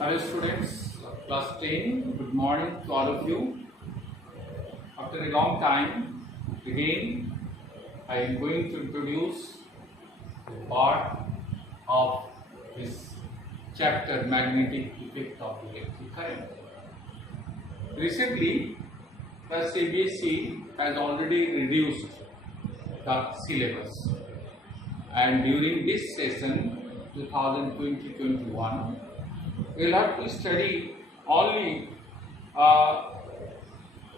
Hello students, class 10, good morning to all of you. After a long time, again I am going to introduce a part of this chapter, magnetic effect of electric current. Recently, the CBSE has already reduced the syllabus, and during this session 2020-21 we will have to study only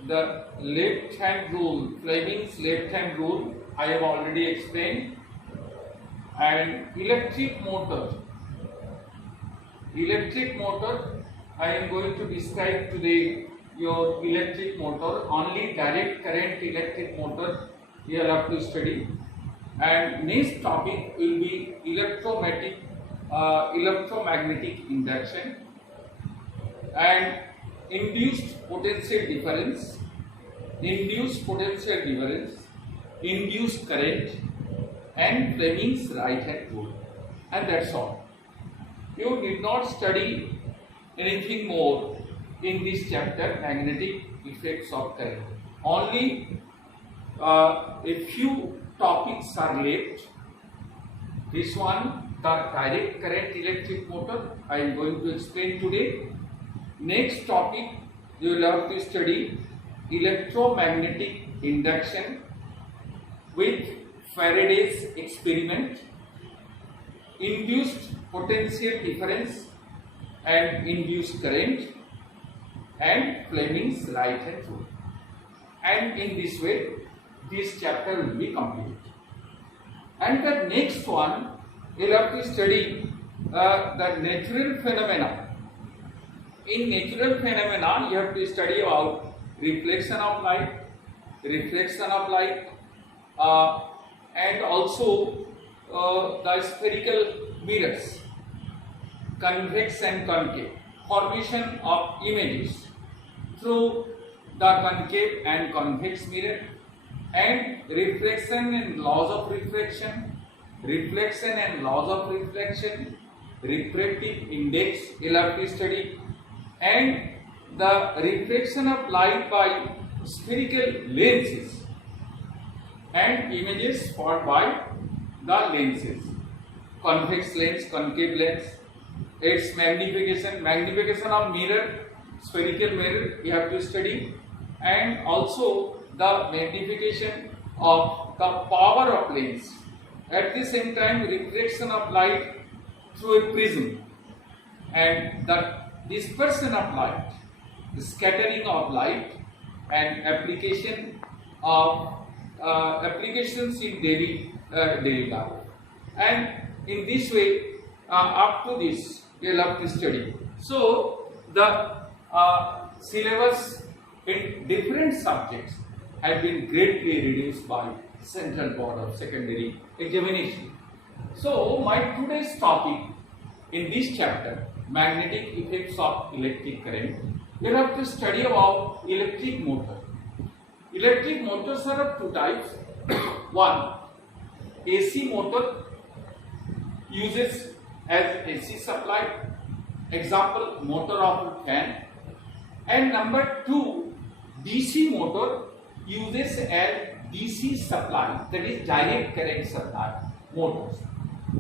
the left hand rule, Fleming's left hand rule I have already explained, and electric motor. I am going to describe today your electric motor, only direct current electric motor you will have to study, and next topic will be electromagnetic induction and induced potential difference, induced current, and Fleming's right hand rule, and that's all. You did not study anything more in this chapter, magnetic effects of current. Only a few topics are left. This one, the direct current electric motor, I am going to explain today. Next topic, you will have to study electromagnetic induction with Faraday's experiment, induced potential difference and induced current, and Fleming's right hand rule. And in this way, this chapter will be completed. And the next one, you will have to study the natural phenomena. In natural phenomena, you have to study about reflection of light, and also the spherical mirrors, convex and concave, formation of images through the concave and convex mirror, and reflection and laws of refraction, refractive index you will have to study, and the reflection of light by spherical lenses and images formed by the lenses, convex lens, concave lens, its magnification of mirror, spherical mirror you have to study, and also the magnification of the power of lens. At the same time, reflection of light through a prism, and the dispersion of light, the scattering of light, and applications in daily life. And in this way, up to this, you will have to study. So the syllabus in different subjects have been greatly reduced by Central Board of Secondary Examination. So my today's topic in this chapter, magnetic effects of electric current, we will have to study about electric motor. Electric motors are of two types. One, AC motor uses as AC supply, example motor of a fan, and number two, DC motor uses as DC supply, that is direct current supply motors,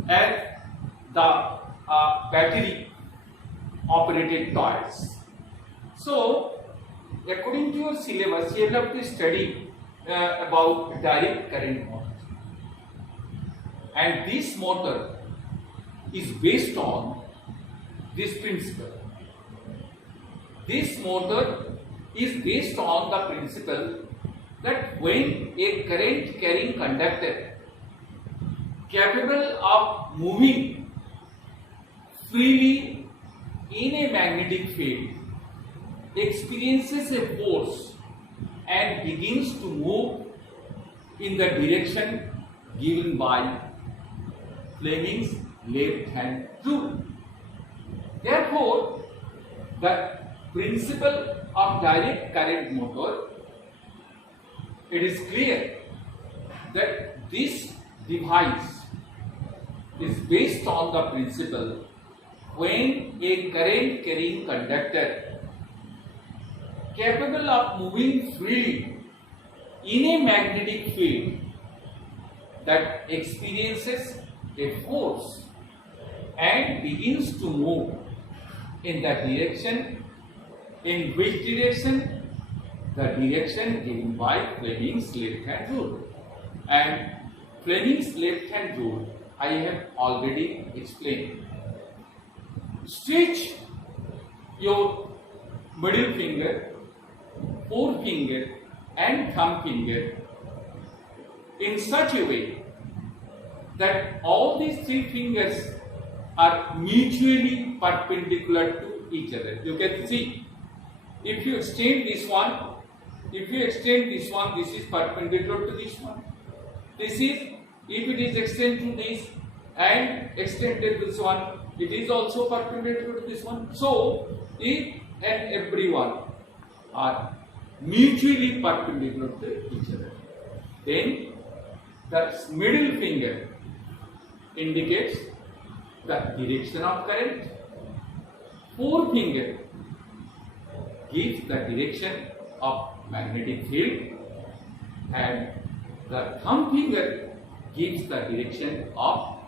and the battery operated toys. So according to your syllabus, you will have to study about direct current motors, and this motor is based on this principle. This motor is based on the principle that when a current carrying conductor capable of moving freely in a magnetic field experiences a force and begins to move in the direction given by Fleming's left hand rule. Therefore, the principle of direct current motor, it is clear that this device is based on the principle when a current carrying conductor capable of moving freely in a magnetic field that experiences a force and begins to move in the direction in which direction? The direction given by Fleming's left hand rule. And Fleming's left hand rule I have already explained. Stretch your middle finger, forefinger and thumb finger in such a way that all these three fingers are mutually perpendicular to each other. You can see, if you extend this one, this is perpendicular to this one. This is, if it is extended to this and extended this one, it is also perpendicular to this one. So, each and every one are mutually perpendicular to each other. Then, the middle finger indicates the direction of current. Forefinger gives the direction of magnetic field and the thumb finger gives the direction of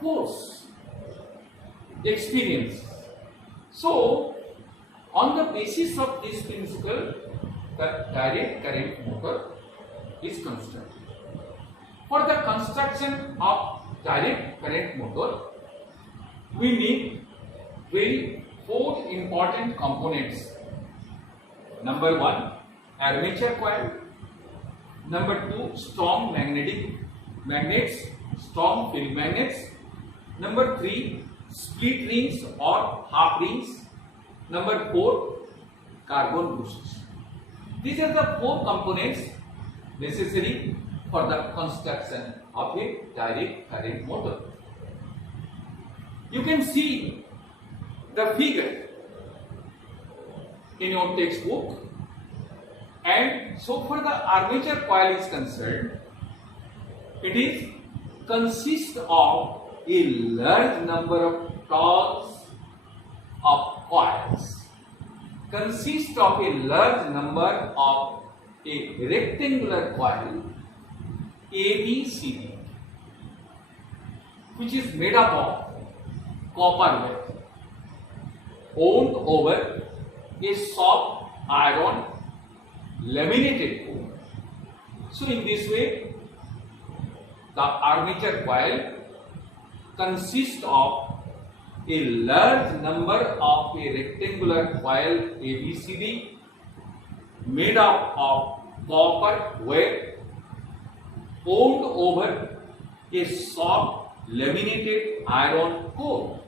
force, experience. So, on the basis of this principle, the direct current motor is constructed. For the construction of direct current motor, we need four important components. Number one, armature coil. Number two, strong magnets, strong field magnets. Number three, split rings or half rings. Number four, carbon bushings. These are the four components necessary for the construction of a direct current motor. You can see the figure in your textbook, and so far the armature coil is concerned, it consists of a large number of turns of coils, consists of a large number of a rectangular coil ABCD, which is made up of copper wire wound over a soft iron laminated core. So in this way, the armature coil consists of a large number of a rectangular coil ABCD made up of copper wire wound over a soft laminated iron core.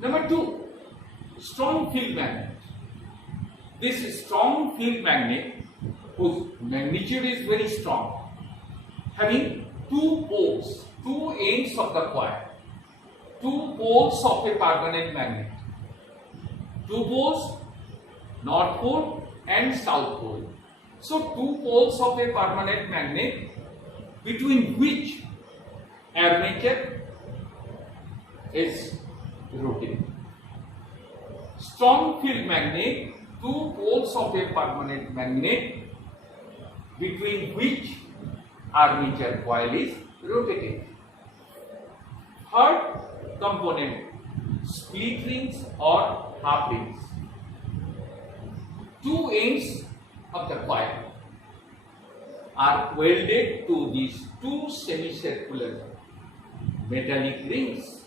Number two, strong field magnet. This strong field magnet, whose magnitude is very strong, having two poles, two ends of the coil, two poles of a permanent magnet, two poles, north pole and south pole. So two poles of a permanent magnet between which armature is rotating. Strong field magnet, two poles of a permanent magnet between which armature coil is rotating. Third component, split rings or half rings. Two ends of the coil are welded to these two semicircular metallic rings.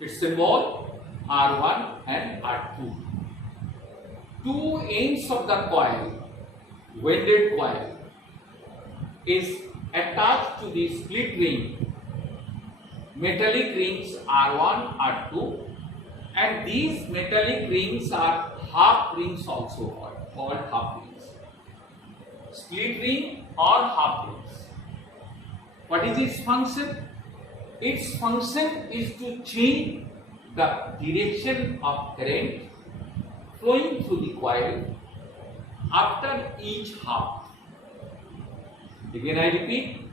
Its symbol R1 and R2. Two ends of the coil, welded coil, is attached to the split ring, metallic rings R1, R2, and these metallic rings are half rings also called half rings. Split ring or half rings. What is its function? Its function is to change the direction of current flowing through the coil after each half. Again I repeat,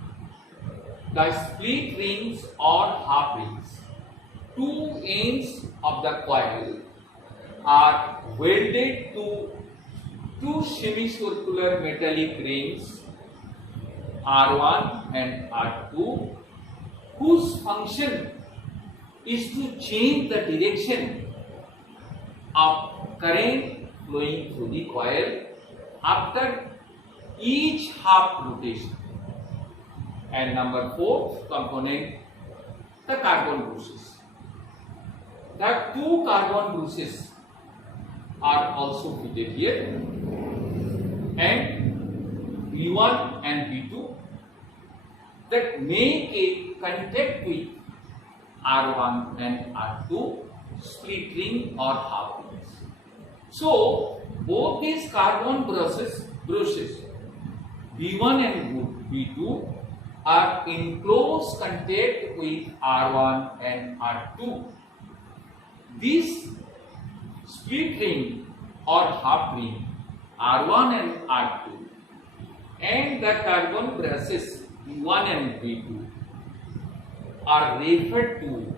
the split rings or half rings. Two ends of the coil are welded to two semicircular metallic rings R1 and R2, whose function is to change the direction of current flowing through the coil after each half rotation. And number 4 component, the carbon bruces. The two carbon bruces are also fitted here, and B1 and B2 that make a contact with R1 and R2 split ring or half rings. So both these carbon brushes B1 and B2 are in close contact with R1 and R2. This split ring or half ring R1 and R2 and the carbon brushes B1 and B2 are referred to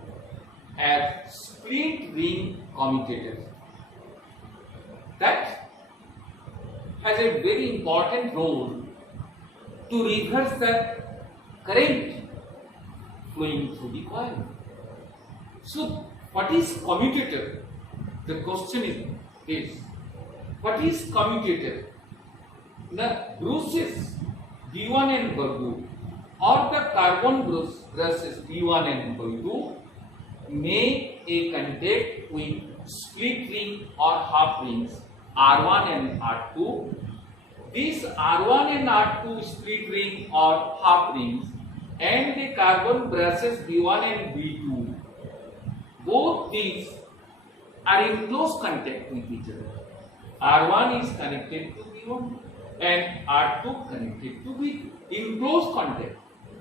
as split ring commutators. That has a very important role to reverse the current flowing through the coil. So, what is commutator? The question is what is commutator? The bruces B1 and B2 or the carbon brushes B1 and B2 make a contact with split ring or half rings R1 and R2. These R1 and R2 split ring or half rings and the carbon brushes B1 and B2, both these are in close contact with each other. R1 is connected to B1 and R2 connected to B2 in close contact,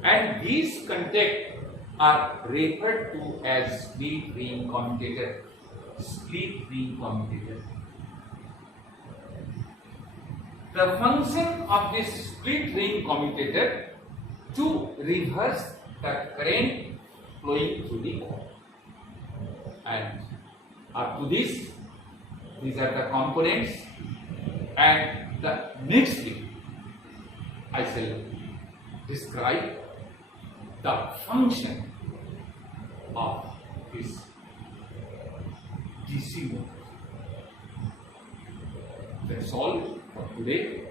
and these contacts are referred to as split ring commutator. Split ring commutator. The function of this split ring commutator to reverse the current flowing through the coil. And up to this, these are the components, and the next week I shall describe the function of this DC motor. That's all for today.